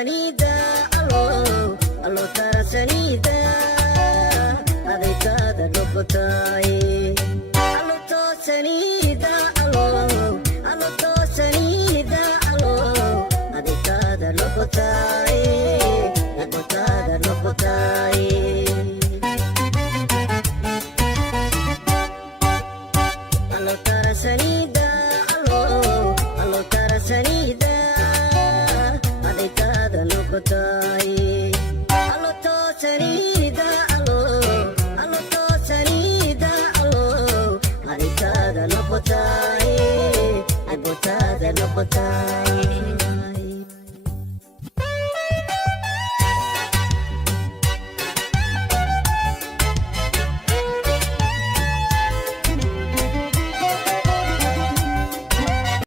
tarasanida alo tarasanida adaytada noqotay alo toosanida alo toosanida alo adaytada noqotay adaytada noqotay alo tarasanida alo tarasanida adaytada noqotay alo toosanida alo toosanida alo adaytada noqotay adaytada noqotay